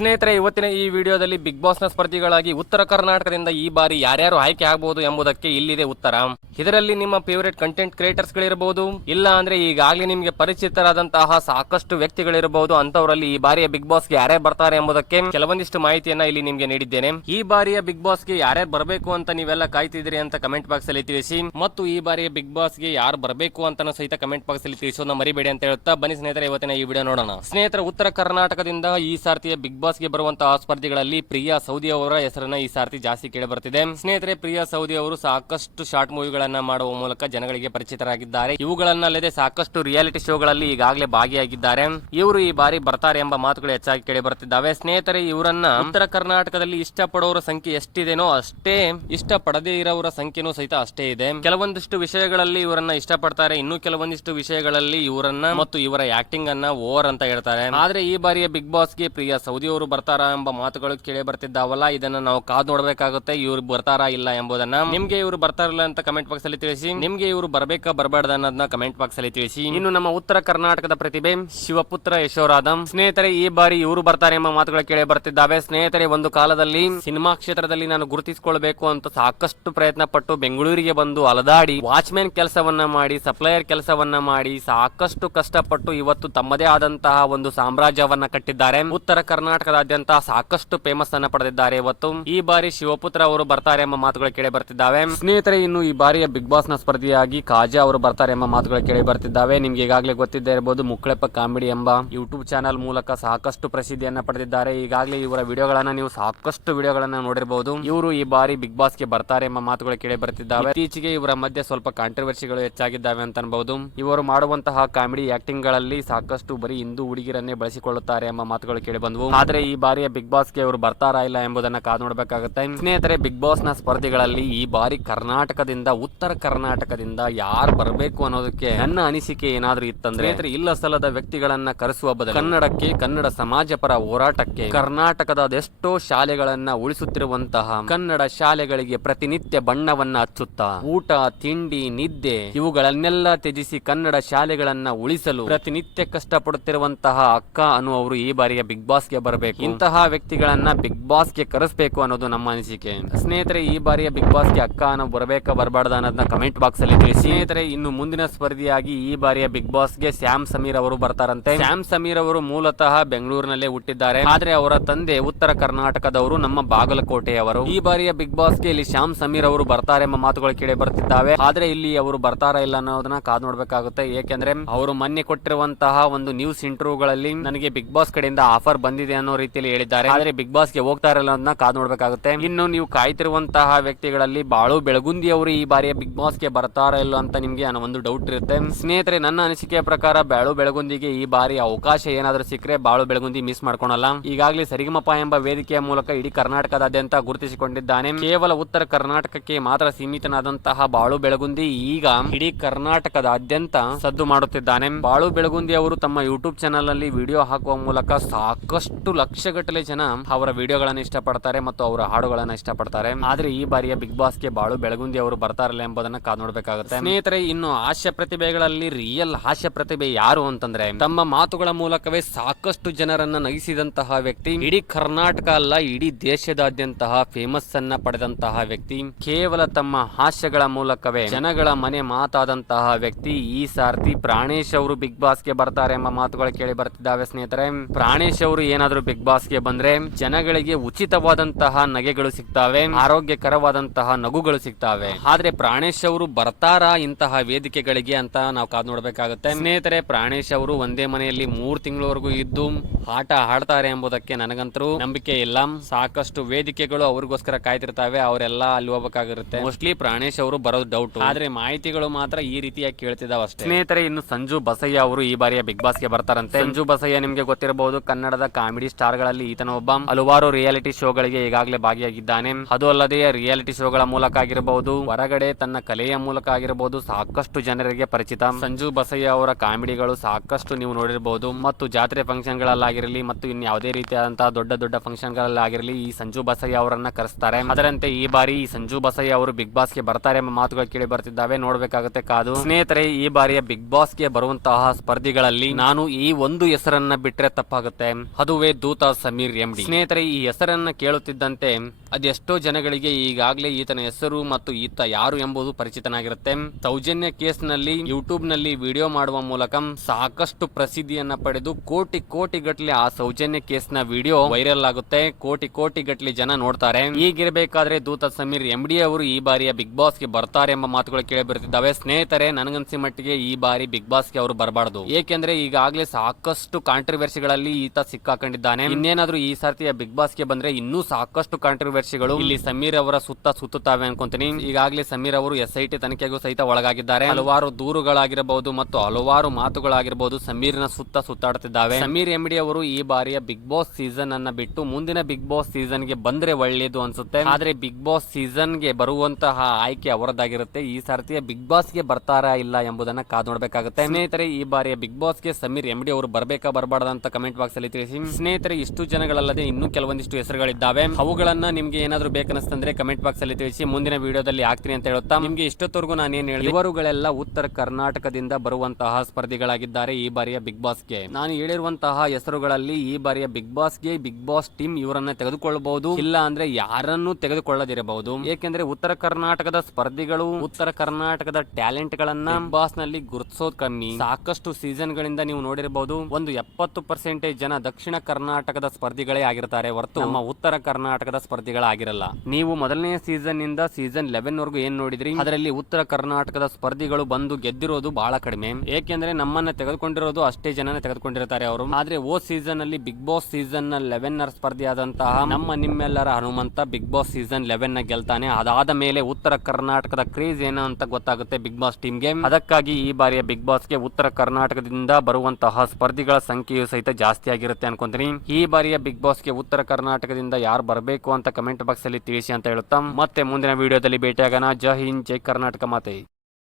ಸ್ನೇಹಿತರೆ, ಇವತ್ತಿನ ಈ ವಿಡಿಯೋದಲ್ಲಿ ಬಿಗ್ ಬಾಸ್ನ ಸ್ಪರ್ಧಿಗಳಾಗಿ ಉತ್ತರ ಕರ್ನಾಟಕದಿಂದ ಈ ಬಾರಿ ಯಾರ್ಯಾರು ಆಯ್ಕೆ ಆಗಬಹುದು ಎಂಬುದಕ್ಕೆ ಇಲ್ಲಿದೆ ಉತ್ತರ. ಇದರಲ್ಲಿ ನಿಮ್ಮ ಫೇವರೇಟ್ ಕಂಟೆಂಟ್ ಕ್ರಿಯೇಟರ್ಸ್ ಗಳಿರಬಹುದು ಇಲ್ಲ ಅಂದ್ರೆ ಈಗಾಗಲೇ ನಿಮಗೆ ಪರಿಚಿತರಾದಂತಹ ಸಾಕಷ್ಟು ವ್ಯಕ್ತಿಗಳಿರಬಹುದು ಅಂತವರಲ್ಲಿ ಈ ಬಾರಿಯ ಬಿಗ್ ಬಾಸ್ಗೆ ಯಾರ್ಯಾರು ಬರ್ತಾರೆ ಎಂಬುದಕ್ಕೆ ಕೆಲವೊಂದಿಷ್ಟು ಮಾಹಿತಿಯನ್ನ ಇಲ್ಲಿ ನಿಮಗೆ ನೀಡಿದ್ದೇನೆ. ಈ ಬಾರಿಯ ಬಿಗ್ ಬಾಸ್ಗೆ ಯಾರ್ಯಾರು ಬರಬೇಕು ಅಂತ ನೀವೆಲ್ಲ ಕಾಯ್ತಿದ್ರಿ ಅಂತ ಕಮೆಂಟ್ ಬಾಕ್ಸ್ ಅಲ್ಲಿ ತಿಳಿಸಿ, ಮತ್ತು ಈ ಬಾರಿಯ ಬಿಗ್ ಬಾಸ್ಗೆ ಯಾರು ಬರಬೇಕು ಅಂತ ಸಹಿತ ಕಮೆಂಟ್ ಬಾಕ್ಸ್ ಅಲ್ಲಿ ತಿಳಿಸೋದನ್ನ ಮರಿಬೇಡಿ ಅಂತ ಹೇಳುತ್ತಾ ಬನ್ನಿ ಸ್ನೇಹಿತರೆ, ಇವತ್ತಿನ ಈ ವಿಡಿಯೋ ನೋಡೋಣ. ಸ್ನೇಹಿತರ, ಉತ್ತರ ಕರ್ನಾಟಕದಿಂದ ಈ ಸಾರ್ತಿಯ ಬಿಗ್ ಬಾಸ್ ಗೆ ಬರುವಂತಹ ಸ್ಪರ್ಧಿಗಳಲ್ಲಿ ಪ್ರಿಯಾ ಸೌದಿ ಅವರ ಹೆಸರನ್ನ ಈ ಸಾರ್ತಿ ಜಾಸ್ತಿ ಕೇಳಿ ಬರ್ತಿದೆ. ಸ್ನೇಹಿತರೆ, ಪ್ರಿಯಾ ಸೌದಿ ಅವರು ಸಾಕಷ್ಟು ಶಾರ್ಟ್ ಮೂವಿಗಳನ್ನ ಮಾಡುವ ಮೂಲಕ ಜನಗಳಿಗೆ ಪರಿಚಿತರಾಗಿದ್ದಾರೆ. ಇವುಗಳನ್ನಲ್ಲದೆ ಸಾಕಷ್ಟು ರಿಯಾಲಿಟಿ ಶೋಗಳಲ್ಲಿ ಈಗಾಗಲೇ ಭಾಗಿಯಾಗಿದ್ದಾರೆ. ಇವರು ಈ ಬಾರಿ ಬರ್ತಾರೆ ಎಂಬ ಮಾತುಗಳು ಹೆಚ್ಚಾಗಿ ಕೇಳಿ ಬರುತ್ತಿದ್ದಾವೆ ಸ್ನೇಹಿತರೆ, ಇವರನ್ನ ಉತ್ತರ ಕರ್ನಾಟಕದಲ್ಲಿ ಇಷ್ಟಪಡೋರ ಸಂಖ್ಯೆ ಎಷ್ಟಿದೆನೋ ಅಷ್ಟೇ ಇಷ್ಟ ಪಡದೇ ಇರೋರ ಸಂಖ್ಯೆನೂ ಸಹಿತ ಅಷ್ಟೇ ಇದೆ. ಕೆಲವೊಂದಿಷ್ಟು ವಿಷಯಗಳಲ್ಲಿ ಇವರನ್ನ ಇಷ್ಟಪಡ್ತಾರೆ. ಇನ್ನು ಕೆಲವೊಂದಿಷ್ಟು ವಿಷಯಗಳಲ್ಲಿ ಇವರನ್ನ ಮತ್ತು ಇವರ ಆಕ್ಟಿಂಗ್ ಅನ್ನ ಓವರ್ ಅಂತ ಹೇಳ್ತಾರೆ. ಆದ್ರೆ ಈ ಬಾರಿಯ ಬಿಗ್ ಬಾಸ್ಗೆ ಪ್ರಿಯಾ ಸೌದಿ ಬರ್ತಾರಾ ಎಂಬ ಮಾತುಗಳು ಕೇಳಿ ಬರ್ತಿದ್ದಾವಲ್ಲ, ಇದನ್ನ ನಾವು ಕಾದು ನೋಡಬೇಕಾಗುತ್ತೆ, ಇವ್ರು ಬರ್ತಾರಾ ಇಲ್ಲ ಎಂಬುದನ್ನ. ನಿಮ್ಗೆ ಇವರು ಬರ್ತಾರಲ್ಲ ಅಂತ ಕಮೆಂಟ್ ಬಾಕ್ಸ್ ಅಲ್ಲಿ ತಿಳಿಸಿ, ನಿಮ್ಗೆ ಇವರು ಬರಬೇಕಾ, ಬರಬಾರ್ದ ಅನ್ನೋದನ್ನ ಕಮೆಂಟ್ ಬಾಕ್ಸ್ ಅಲ್ಲಿ ತಿಳಿಸಿ. ಇನ್ನು ನಮ್ಮ ಉತ್ತರ ಕರ್ನಾಟಕದ ಪ್ರತಿಭೆ, ಶಿವಪುತ್ರ ಯಶೋರಾಧಂ. ಸ್ನೇಹಿತರೆ, ಈ ಬಾರಿ ಇವರು ಬರ್ತಾರೆ ಎಂಬ ಮಾತುಗಳು ಕೇಳಿ ಬರ್ತಿದ್ದಾವೆ. ಸ್ನೇಹಿತರೆ, ಒಂದು ಕಾಲದಲ್ಲಿ ಸಿನಿಮಾ ಕ್ಷೇತ್ರದಲ್ಲಿ ನಾನು ಗುರುತಿಸಿಕೊಳ್ಬೇಕು ಅಂತ ಸಾಕಷ್ಟು ಪ್ರಯತ್ನ ಪಟ್ಟು ಬೆಂಗಳೂರಿಗೆ ಬಂದು ಅಲದಾಡಿ, ವಾಚ್ಮ್ಯಾನ್ ಕೆಲಸವನ್ನ ಮಾಡಿ, ಸಪ್ಲೈಯರ್ ಕೆಲಸವನ್ನ ಮಾಡಿ ಸಾಕಷ್ಟು ಕಷ್ಟಪಟ್ಟು ಇವತ್ತು ತಮ್ಮದೇ ಆದಂತಹ ಒಂದು ಸಾಮ್ರಾಜ್ಯವನ್ನ ಕಟ್ಟಿದ್ದಾರೆ. ಉತ್ತರ ಕರ್ನಾಟಕದಾದ್ಯಂತ ಸಾಕಷ್ಟು ಫೇಮಸ್ ಅನ್ನ ಪಡೆದಿದ್ದಾರೆ ಇವತ್ತು. ಈ ಬಾರಿ ಶಿವಪುತ್ರ ಅವರು ಬರ್ತಾರೆ ಎಂಬ ಮಾತುಗಳು ಕೇಳಿ ಬರ್ತಿದ್ದಾವೆ. ಸ್ನೇಹಿತರೆ, ಇನ್ನು ಈ ಬಾರಿಯ ಬಿಗ್ ಬಾಸ್ನ ಸ್ಪರ್ಧಿಯಾಗಿ ಕಾಜಾ ಅವರು ಬರ್ತಾರೆ ಎಂಬ ಮಾತುಗಳು ಕೇಳಿ ಬರ್ತಿದ್ದಾವೆ. ನಿಮ್ಗೆ ಈಗಾಗಲೇ ಗೊತ್ತಿದ್ದೇ ಇರಬಹುದು ಮುಕ್ಕಳೆಪ್ಪ ಕಾಮಿಡಿ ಎಂಬ ಯೂಟ್ಯೂಬ್ ಚಾನಲ್ ಮೂಲಕ ಸಾಕಷ್ಟು ಪ್ರಸಿದ್ಧಿಯನ್ನ ಪಡೆದಿದ್ದಾರೆ. ಈಗಾಗಲೇ ಇವರ ವಿಡಿಯೋಗಳನ್ನ ನೀವು ಸಾಕಷ್ಟು ವಿಡಿಯೋಗಳನ್ನ ನೋಡಿರಬಹುದು ಇವರು ಈ ಬಾರಿ ಬಿಗ್ ಬಾಸ್ಗೆ ಬರ್ತಾರೆ ಎಂಬ ಮಾತುಗಳು ಕೇಳಿ ಬರ್ತಿದ್ದಾವೆ. ಇತ್ತೀಚೆಗೆ ಇವರ ಮಧ್ಯೆ ಸ್ವಲ್ಪ ಕಾಂಟ್ರವರ್ಸಿಗಳು ಹೆಚ್ಚಾಗಿದ್ದಾವೆ ಅಂತ ಅನ್ಬಹುದು. ಇವರು ಮಾಡುವಂತಹ ಕಾಮಿಡಿ ಆಕ್ಟಿಂಗ್ಗಳಲ್ಲಿ ಸಾಕಷ್ಟು ಬರೀ ಹಿಂದೂ ಹುಡುಗಿರನ್ನೇ ಬಳಸಿಕೊಳ್ಳುತ್ತಾರೆ ಎಂಬ ಮಾತುಗಳು ಕೇಳಿ ಬಂದವು. ಆದ್ರೆ ಈ ಬಾರಿಯ ಬಿಗ್ ಬಾಸ್ಗೆ ಇವರು ಬರ್ತಾರಾ ಇಲ್ಲ ಎಂಬುದನ್ನ ಕಾದು ನೋಡಬೇಕಾಗುತ್ತೆ. ಸ್ನೇಹಿತರೆ ಬಿಗ್ ಬಾಸ್ನ ಸ್ಪರ್ಧಿಗಳಲ್ಲಿ ಈ ಬಾರಿ ಕರ್ನಾಟಕದಿಂದ, ಉತ್ತರ ಕರ್ನಾಟಕದಿಂದ ಯಾರು ಬರಬೇಕು ಅನ್ನೋದಕ್ಕೆ ನನ್ನ ಅನಿಸಿಕೆ ಏನಾದ್ರೂ ಇತ್ತಂದ್ರೆ ಇಲ್ಲ ಸಲದ ವ್ಯಕ್ತಿಗಳನ್ನ ಕರೆಸುವ ಬದಲು ಕನ್ನಡಕ್ಕೆ, ಕನ್ನಡ ಸಮಾಜ ಪರ ಹೋರಾಟಕ್ಕೆ ಕರ್ನಾಟಕದ ಅದೆಷ್ಟೋ ಶಾಲೆಗಳನ್ನ ಉಳಿಸುತ್ತಿರುವಂತಹ ಕನ್ನಡ ಶಾಲೆಗಳಿಗೆ ಪ್ರತಿನಿತ್ಯ ಬಣ್ಣವನ್ನ ಹಚ್ಚುತ್ತಾ, ಊಟ, ತಿಂಡಿ, ನಿದ್ದೆ ಇವುಗಳನ್ನೆಲ್ಲ ತ್ಯಜಿಸಿ ಕನ್ನಡ ಶಾಲೆಗಳನ್ನ ಉಳಿಸಲು ಪ್ರತಿನಿತ್ಯ ಕಷ್ಟಪಡುತ್ತಿರುವಂತಹ ಅಕ್ಕ ಅನ್ನುವರು ಈ ಬಾರಿಯ ಬಿಗ್ ಬಾಸ್ಗೆ ಬರಬೇಕು ಇಂತಹ ವ್ಯಕ್ತಿಗಳನ್ನ ಬಿಗ್ ಬಾಸ್ಗೆ ಕರೆಸಬೇಕು ಅನ್ನೋದು ನಮ್ಮ ಅನಿಸಿಕೆ. ಸ್ನೇಹಿತರೆ ಈ ಬಾರಿಯ ಬಿಗ್ ಬಾಸ್ಗೆ ಅಕ್ಕ ಅನ್ನೋ ಬರಬೇಕಾ ಬರಬಾರ್ದ ಅನ್ನೋದನ್ನ ಕಮೆಂಟ್ ಬಾಕ್ಸ್ ಅಲ್ಲಿ ತಿಳಿಸಿ. ಸ್ನೇಹಿತರೆ ಇನ್ನು ಮುಂದಿನ ಸ್ಪರ್ಧಿಯಾಗಿ ಈ ಬಾರಿಯ ಬಿಗ್ ಬಾಸ್ಗೆ ಶ್ಯಾಮ್ ಸಮೀರ್ ಅವರು ಬರ್ತಾರಂತೆ. ಶ್ಯಾಮ್ ಸಮೀರ್ ಅವರು ಮೂಲತಃ ಬೆಂಗಳೂರಿನಲ್ಲೇ ಹುಟ್ಟಿದ್ದಾರೆ. ಆದ್ರೆ ಅವರ ತಂದೆ ಉತ್ತರ ಕರ್ನಾಟಕದವರು ನಮ್ಮ ಬಾಗಲಕೋಟೆಯವರು. ಈ ಬಾರಿಯ ಬಿಗ್ ಬಾಸ್ಗೆ ಇಲ್ಲಿ ಶ್ಯಾಮ್ ಸಮೀರ್ ಅವರು ಬರ್ತಾರೆ ಎಂಬ ಮಾತುಗಳು ಕೇಳಿ ಬರ್ತಿದ್ದಾವೆ. ಆದ್ರೆ ಇಲ್ಲಿ ಅವರು ಬರ್ತಾರಾ ಇಲ್ಲ ಅನ್ನೋದನ್ನ ಕಾದು ನೋಡ್ಬೇಕಾಗುತ್ತೆ. ಏಕೆಂದ್ರೆ ಅವರು ಮೊನ್ನೆ ಕೊಟ್ಟಿರುವಂತಹ ಒಂದು ನ್ಯೂಸ್ ಇಂಟರ್ವ್ಯೂಗಳಲ್ಲಿ ನನಗೆ ಬಿಗ್ ಬಾಸ್ ಕಡೆಯಿಂದ ಆಫರ್ ಬಂದಿದೆ ಅನ್ನೋ ರೀತಿಯಲ್ಲಿ ಹೇಳಿದ್ದಾರೆ. ಆದ್ರೆ ಬಿಗ್ ಬಾಸ್ಗೆ ಹೋಗ್ತಾ ಇರಲ್ಲ ಅನ್ನೋದನ್ನ ಕಾದು ನೋಡ್ಬೇಕಾಗುತ್ತೆ. ಇನ್ನು ನೀವು ಕಾಯ್ತಿರುವಂತಹ ವ್ಯಕ್ತಿಗಳಲ್ಲಿ ಬಾಳು ಬೆಳಗುಂದಿ ಅವರು ಈ ಬಾರಿಯ ಬಿಗ್ ಬಾಸ್ಗೆ ಬರ್ತಾರ ಇಲ್ಲ ಅಂತ ನಿಮ್ಗೆ ನಾನು ಒಂದು ಡೌಟ್ ಇರುತ್ತೆ. ಸ್ನೇಹಿತರೆ, ನನ್ನ ಅನಿಸಿಕೆಯ ಪ್ರಕಾರ ಬಾಳು ಬೆಳಗುಂದಿಗೆ ಈ ಬಾರಿ ಅವಕಾಶ ಏನಾದ್ರೂ ಸಿಕ್ಕರೆ ಬಾಳು ಬೆಳಗುಂದಿ ಮಿಸ್ ಮಾಡ್ಕೊಳಲ್ಲ. ಈಗಾಗಲೇ ಸರಿಗಮಪ ಎಂಬ ವೇದಿಕೆಯ ಮೂಲಕ ಇಡೀ ಕರ್ನಾಟಕದಾದ್ಯಂತ ಗುರುತಿಸಿಕೊಂಡಿದ್ದಾನೆ. ಕೇವಲ ಉತ್ತರ ಕರ್ನಾಟಕಕ್ಕೆ ಮಾತ್ರ ಸೀಮಿತನಾದಂತಹ ಬಾಳು ಬೆಳಗುಂದಿ ಈಗ ಇಡೀ ಕರ್ನಾಟಕದಾದ್ಯಂತ ಸದ್ದು ಮಾಡುತ್ತಿದ್ದಾನೆ. ಬಾಳು ಬೆಳಗುಂದಿ ಅವರು ತಮ್ಮ ಯೂಟ್ಯೂಬ್ ಚಾನಲ್ನಲ್ಲಿ ವಿಡಿಯೋ ಹಾಕುವ ಮೂಲಕ ಸಾಕಷ್ಟು ಲಕ್ಷಗಟ್ಟಲೆ ಜನ ಅವರ ವಿಡಿಯೋಗಳನ್ನು ಇಷ್ಟಪಡ್ತಾರೆ ಮತ್ತು ಅವರ ಹಾಡುಗಳನ್ನು ಇಷ್ಟಪಡ್ತಾರೆ. ಆದ್ರೆ ಈ ಬಾರಿಯ ಬಿಗ್ ಬಾಸ್ಗೆ ಬಾಳು ಬೆಳಗುಂದಿ ಅವರು ಬರ್ತಾರಲ್ಲ ಎಂಬುದನ್ನ ಕಾದ್ ನೋಡ್ಬೇಕಾಗುತ್ತೆ. ಸ್ನೇಹಿತರೆ, ಇನ್ನು ಹಾಸ್ಯ ಪ್ರತಿಭೆಗಳಲ್ಲಿ ರಿಯಲ್ ಹಾಸ್ಯ ಪ್ರತಿಭೆ ಯಾರು ಅಂತಂದ್ರೆ, ತಮ್ಮ ಮಾತುಗಳ ಮೂಲಕವೇ ಸಾಕಷ್ಟು ಜನರನ್ನ ನಗಿಸಿದಂತಹ ವ್ಯಕ್ತಿ, ಇಡೀ ಕರ್ನಾಟಕ ಅಲ್ಲ, ಇಡೀ ದೇಶದಾದ್ಯಂತಹ ಫೇಮಸ್ ಅನ್ನ ಪಡೆದಂತಹ ವ್ಯಕ್ತಿ, ಕೇವಲ ತಮ್ಮ ಹಾಸ್ಯಗಳ ಮೂಲಕವೇ ಜನಗಳ ಮನೆ ಮಾತಾದಂತಹ ವ್ಯಕ್ತಿ, ಈ ಸಾರ್ತಿ ಪ್ರಾಣೇಶ್ ಅವರು ಬಿಗ್ ಬಾಸ್ಗೆ ಬರ್ತಾರೆ ಎಂಬ ಮಾತುಗಳು ಕೇಳಿ ಬರ್ತಿದ್ದಾವೆ ಸ್ನೇಹಿತರೆ. ಪ್ರಾಣೇಶ್ ಅವರು ಏನಾದ್ರೂ ಬಿಗ್ ಬಾಸ್ಗೆ ಬಂದ್ರೆ ಜನಗಳಿಗೆ ಉಚಿತವಾದಂತಹ ನಗೆಗಳು ಸಿಗ್ತಾವೆ, ಆರೋಗ್ಯಕರವಾದಂತಹ ನಗುಗಳು ಸಿಗ್ತಾವೆ. ಆದ್ರೆ ಪ್ರಾಣೇಶ್ ಅವರು ಬರ್ತಾರಾ ಇಂತಹ ವೇದಿಕೆಗಳಿಗೆ ಅಂತ ನಾವು ಕಾದು ನೋಡ್ಬೇಕಾಗುತ್ತೆ. ಸ್ನೇಹಿತರೆ, ಪ್ರಾಣೇಶ್ ಅವರು ಒಂದೇ ಮನೆಯಲ್ಲಿ ಮೂರ್ ತಿಂಗಳವರೆಗೂ ಇದ್ದು ಆಟ ಆಡ್ತಾರೆ ಎಂಬುದಕ್ಕೆ ನನಗಂತರೂ ನಂಬಿಕೆ ಇಲ್ಲ. ಸಾಕಷ್ಟು ವೇದಿಕೆಗಳು ಅವ್ರಿಗೋಸ್ಕರ ಕಾಯ್ತಿರ್ತಾವೆ, ಅವರೆಲ್ಲ ಅಲ್ಲಿ ಹೋಗ್ಬೇಕಾಗಿರುತ್ತೆ. ಮೋಸ್ಟ್ಲಿ ಪ್ರಾಣೇಶ್ ಅವರು ಬರೋದು ಡೌಟ್ ಆದ್ರೆ ಮಾಹಿತಿಗಳು ಮಾತ್ರ ಈ ರೀತಿಯಾಗಿ ಕೇಳ್ತಿದಾವ ಅಷ್ಟೇ. ಸ್ನೇಹಿತರೆ, ಇನ್ನು ಸಂಜು ಬಸಯ್ಯ ಅವರು ಈ ಬಾರಿಯ ಬಿಗ್ ಬಾಸ್ಗೆ ಬರ್ತಾರಂತೆ. ಸಂಜು ಬಸಯ್ಯ ನಿಮ್ಗೆ ಗೊತ್ತಿರಬಹುದು ಕನ್ನಡದ ಕಾಮಿಡಿ ಸ್ಟಾರ್ಗಳಲ್ಲಿ ಈತನ ಒಬ್ಬ ಹಲವಾರು ರಿಯಾಲಿಟಿ ಶೋಗಳಿಗೆ ಈಗಾಗಲೇ ಭಾಗಿಯಾಗಿದ್ದಾನೆ. ಅದು ಅಲ್ಲದೆ ರಿಯಾಲಿಟಿ ಶೋಗಳ ಮೂಲಕ ಆಗಿರಬಹುದು, ಹೊರಗಡೆ ತನ್ನ ಕಲೆಯ ಮೂಲಕ ಆಗಿರಬಹುದು ಸಾಕಷ್ಟು ಜನರಿಗೆ ಪರಿಚಿತ. ಸಂಜು ಬಸಯ್ಯ ಅವರ ಕಾಮಿಡಿಗಳು ಸಾಕಷ್ಟು ನೀವು ನೋಡಿರಬಹುದು. ಮತ್ತು ಜಾತ್ರೆ ಫಂಕ್ಷನ್ ಗಳಲ್ಲಾಗಿರಲಿ ಮತ್ತು ಇನ್ನು ಯಾವುದೇ ರೀತಿಯಾದಂತಹ ದೊಡ್ಡ ದೊಡ್ಡ ಫಂಕ್ಷನ್ ಗಳಲ್ಲಾಗಿರಲಿ ಈ ಸಂಜು ಬಸಯ್ಯ ಅವರನ್ನ ಕರೆಸ್ತಾರೆ. ಅದರಂತೆ ಈ ಬಾರಿ ಈ ಸಂಜು ಬಸಯ್ಯ ಅವರು ಬಿಗ್ ಬಾಸ್ಗೆ ಬರ್ತಾರೆ ಎಂಬ ಮಾತುಗಳು ಕೇಳಿ ಬರ್ತಿದ್ದಾವೆ. ನೋಡಬೇಕಾಗುತ್ತೆ ಕಾದು. ಸ್ನೇಹಿತರೆ, ಈ ಬಾರಿಯ ಬಿಗ್ ಬಾಸ್ಗೆ ಬರುವಂತಹ ಸ್ಪರ್ಧಿಗಳಲ್ಲಿ ನಾನು ಈ ಒಂದು ಹೆಸರನ್ನ ಬಿಟ್ರೆ ತಪ್ಪಾಗುತ್ತೆ. ಅದುವೇ ದೂತ ಸಮೀರ್ ಎಂ ಡಿ ಸ್ನೇಹಿತರೆ, ಈ ಹೆಸರನ್ನ ಕೇಳುತ್ತಿದ್ದಂತೆ ಅದೆಷ್ಟೋ ಜನಗಳಿಗೆ ಈಗಾಗಲೇ ಈತನ ಹೆಸರು ಮತ್ತು ಈತ ಯಾರು ಎಂಬುದು ಪರಿಚಿತನಾಗಿರುತ್ತೆ. ಸೌಜನ್ಯ ಕೇಸ್ನಲ್ಲಿ ಯೂಟ್ಯೂಬ್ನಲ್ಲಿ ವಿಡಿಯೋ ಮಾಡುವ ಮೂಲಕ ಸಾಕಷ್ಟು ಪ್ರಸಿದ್ಧಿಯನ್ನ ಪಡೆದು ಕೋಟಿ ಕೋಟಿ ಗಟ್ಟಲೆ ಆ ಸೌಜನ್ಯ ಕೇಸ್ನ ವಿಡಿಯೋ ವೈರಲ್ ಆಗುತ್ತೆ. ಕೋಟಿ ಕೋಟಿ ಗಟ್ಟಲೆ ಜನ ನೋಡ್ತಾರೆ. ಈಗಿರಬೇಕಾದ್ರೆ ದೂತ ಸಮೀರ್ ಎಂ ಡಿ ಅವರು ಈ ಬಾರಿಯ ಬಿಗ್ ಬಾಸ್ಗೆ ಬರ್ತಾರೆ ಎಂಬ ಮಾತುಗಳು ಕೇಳಿ ಬರುತ್ತಿದ್ದಾವೆ ಸ್ನೇಹಿತರೆ ನನಗನ್ಸಿ ಮಟ್ಟಿಗೆ ಈ ಬಾರಿ ಬಿಗ್ ಬಾಸ್ಗೆ ಅವರು ಬರಬಾರದು. ಏಕೆಂದ್ರೆ ಈಗಾಗಲೇ ಸಾಕಷ್ಟು ಕಾಂಟ್ರವರ್ಸಿಗಳಲ್ಲಿ ಈತ ಸಿಕ್ಕಾಕೊಂಡಿದ್ದಾನೆ ಇನ್ನೇನಾದ್ರೂ ಈ ಸರ್ತಿಯ ಬಿಗ್ ಬಾಸ್ಗೆ ಬಂದ್ರೆ ಇನ್ನೂ ಸಾಕಷ್ಟು ಕಾಂಟ್ರವರ್ಸಿಗಳು ಇಲ್ಲಿ ಸಮೀರ್ ಅವರ ಸುತ್ತ ಸುತ್ತುತ್ತಾವೆ ಅನ್ಕೊಂತೀನಿ. ಈಗಾಗಲೇ ಸಮೀರ್ ಅವರು ಎಸ್ ಐ ಟಿ ತನಿಖೆಗೂ ಸಹಿತ ಒಳಗಾಗಿದ್ದಾರೆ. ಹಲವಾರು ದೂರುಗಳಾಗಿರಬಹುದು ಮತ್ತು ಹಲವಾರು ಮಾತುಗಳಾಗಿರಬಹುದು ಸಮೀರ್ನ ಸುತ್ತ ಸುತ್ತಾಡುತ್ತಿದ್ದಾವೆ. ಸಮೀರ್ ಎಂಡಿ ಅವರು ಈ ಬಾರಿಯ ಬಿಗ್ ಬಾಸ್ ಸೀಸನ್ ಅನ್ನ ಬಿಟ್ಟು ಮುಂದಿನ ಬಿಗ್ ಬಾಸ್ ಸೀಸನ್ಗೆ ಬಂದ್ರೆ ಒಳ್ಳೇದು ಅನ್ಸುತ್ತೆ. ಆದ್ರೆ ಬಿಗ್ ಬಾಸ್ ಸೀಸನ್ಗೆ ಬರುವಂತಹ ಆಯ್ಕೆ ಅವರದಾಗಿರುತ್ತೆ. ಈ ಸರ್ತಿಯ ಬಿಗ್ ಬಾಸ್ಗೆ ಬರ್ತಾರಾ ಇಲ್ಲ ಎಂಬುದನ್ನ ಕಾದು ನೋಡಬೇಕಾಗುತ್ತೆ. ಸ್ನೇಹಿತರೆ, ಈ ಬಾರಿಯ ಬಿಗ್ ಬಾಸ್ಗೆ ಸಮೀರ್ ಎಂಡಿ ಅವರು ಬರಬೇಕಾ ಬರಬಾರ್ದ ಅಂತ ಕಮೆಂಟ್ ಬಾಕ್ಸ್ ಅಲ್ಲಿ ತಿಳಿಸಿ. ಸ್ನೇಹಿತರೆ ಇಷ್ಟು ಜನಗಳಲ್ಲದೆ ಇನ್ನೂ ಕೆಲವೊಂದಿಷ್ಟು ಹೆಸರುಗಳಿದ್ದಾವೆ. ಅವುಗಳನ್ನ ನಿಮ್ಗೆ ಏನಾದ್ರು ಬೇಕನ್ನಿಸ್ತಂದ್ರೆ ಕಮೆಂಟ್ ಬಾಕ್ಸ್ ಅಲ್ಲಿ ತಿಳಿಸಿ. ಮುಂದಿನ ವಿಡಿಯೋದಲ್ಲಿ ಆಗ್ತೀನಿ ಅಂತ ಹೇಳುತ್ತಾ, ನಿಮ್ಗೆ ಇಷ್ಟೊತ್ತವರೆಗೂ ನಾನು ಏನ್ ಹೇಳಿ ಇವರುಗಳೆಲ್ಲ ಉತ್ತರ ಕರ್ನಾಟಕದಿಂದ ಬರುವಂತಹ ಸ್ಪರ್ಧಿಗಳಾಗಿದ್ದಾರೆ ಈ ಬಾರಿಯ ಬಿಗ್ ಬಾಸ್ಗೆ. ನಾನು ಹೇಳಿರುವಂತಹ ಹೆಸರುಗಳಲ್ಲಿ ಈ ಬಾರಿಯ ಬಿಗ್ ಬಾಸ್ಗೆ ಬಿಗ್ ಬಾಸ್ ಟೀಮ್ ಇವರನ್ನ ತೆಗೆದುಕೊಳ್ಳಬಹುದು ಇಲ್ಲ ಅಂದ್ರೆ ಯಾರನ್ನು ತೆಗೆದುಕೊಳ್ಳದಿರಬಹುದು. ಏಕೆಂದ್ರೆ ಉತ್ತರ ಕರ್ನಾಟಕದ ಸ್ಪರ್ಧಿಗಳು, ಉತ್ತರ ಕರ್ನಾಟಕದ ಟ್ಯಾಲೆಂಟ್ ಗಳನ್ನ ಬಾಸ್ನಲ್ಲಿ ಗುರುತಿಸೋದು ಕಮ್ಮಿ. ಸಾಕಷ್ಟು ಸೀಸನ್ ಗಳಿಂದ ನೀವು ನೋಡಿರಬಹುದು, ಒಂದು ಎಪ್ಪತ್ತು ಪರ್ಸೆಂಟೇಜ್ ಜನ ದಕ್ಷಿಣ ಕರ್ನಾಟಕದ ಸ್ಪರ್ಧಿಗಳೇ ಆಗಿರ್ತಾರೆ ಹೊರತು ನಮ್ಮ ಉತ್ತರ ಕರ್ನಾಟಕದ ಸ್ಪರ್ಧಿಗಳಾಗಿರಲ್ಲ. ನೀವು ಮೊದಲನೇ ಸೀಸನ್ ಇಂದ ಸೀಸನ್ ಲೆವೆನ್ ವರೆಗೂ ಏನ್ ನೋಡಿದ್ರಿ? ಅದರಲ್ಲಿ ಉತ್ತರ ಕರ್ನಾಟಕದ ಸ್ಪರ್ಧಿಗಳು ಬಂದು ಗೆದ್ದಿರೋದು ಬಹಳ ಕಡಿಮೆ. ಏಕೆಂದ್ರೆ ನಮ್ಮನ್ನ ತೆಗೆದುಕೊಂಡಿರೋದು ಅಷ್ಟೇ ಜನನ ತೆಗೆದುಕೊಂಡಿರ್ತಾರೆ ಅವರು. ಆದ್ರೆ ಓ ಸೀಸನ್ ಅಲ್ಲಿ ಬಿಗ್ ಬಾಸ್ ಸೀಸನ್ನ ಲೆವೆನ್ನ ಸ್ಪರ್ಧಿಯಾದಂತಹ ನಮ್ಮ ನಿಮ್ಮೆಲ್ಲರ ಹನುಮಂತ ಬಿಗ್ ಬಾಸ್ ಸೀಸನ್ ಲೆವೆನ್ನ ಗೆಲ್ತಾನೆ. ಅದಾದ ಮೇಲೆ ಉತ್ತರ ಕರ್ನಾಟಕದ ಕ್ರೇಜ್ ಏನು ಅಂತ ಗೊತ್ತಾಗುತ್ತೆ ಬಿಗ್ ಬಾಸ್ ಟೀಮ್ಗೆ. ಅದಕ್ಕಾಗಿ ಈ ಬಾರಿಯ ಬಿಗ್ ಬಾಸ್ಗೆ ಉತ್ತರ ಕರ್ನಾಟಕದಿಂದ ಬರುವಂತಹ ಸ್ಪರ್ಧಿಗಳ ಸಂಖ್ಯೆಯು ಸಹಿತ ಜಾಸ್ತಿ ಆಗಿರುತ್ತೆ ಅನ್ಕೊಂತೀನಿ. ಈ ಬಾರಿಯ ಬಿಗ್ ಬಾಸ್ಗೆ ಉತ್ತರ ಕರ್ನಾಟಕದಿಂದ ಯಾರು ಬರಬೇಕು ಅಂತ ಕಮೆಂಟ್ ಬಾಕ್ಸ್ ಅಲ್ಲಿ ತಿಳಿಸಿ ಅಂತ ಹೇಳುತ್ತಾ ಮತ್ತೆ ಮುಂದಿನ ವಿಡಿಯೋದಲ್ಲಿ ಭೇಟಿಯಾಗೋಣ. ಜೈ ಹಿಂದ್, ಜೈ ಕರ್ನಾಟಕ ಮಾತೆ.